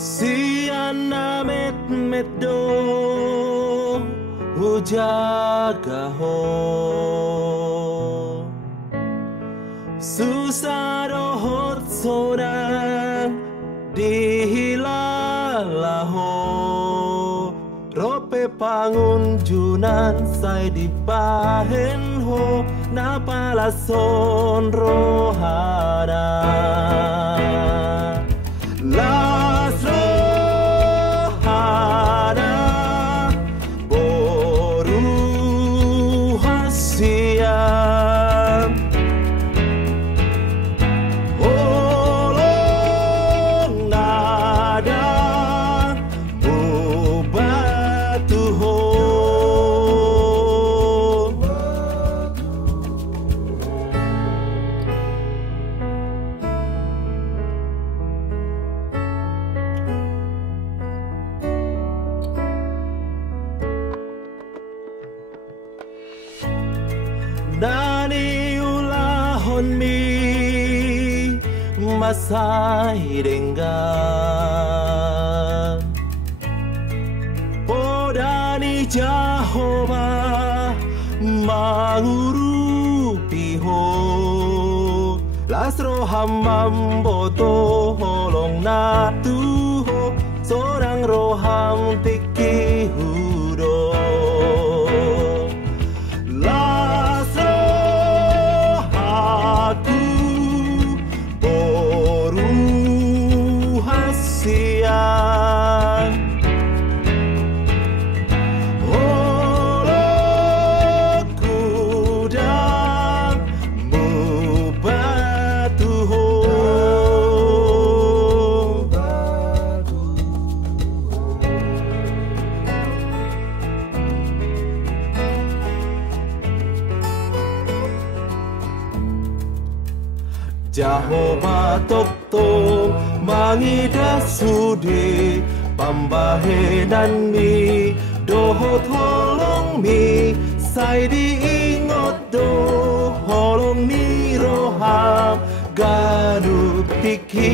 Siana met do hujaga ho susah dohot sorang dihilalaho rope pangunjunan sai di bahen ho napalason rohana las rohana boru hasiam holong nada bubatu ho Nani ulahon mi masai dengan Podani Jehovah mangurupi ho Lasro hamam boto holong natu ho Seorang roham tiki hudo Jehovah tokto mangida sude pambahenan mi dohot holong mi sai diingot do holong mi roham gadup tiki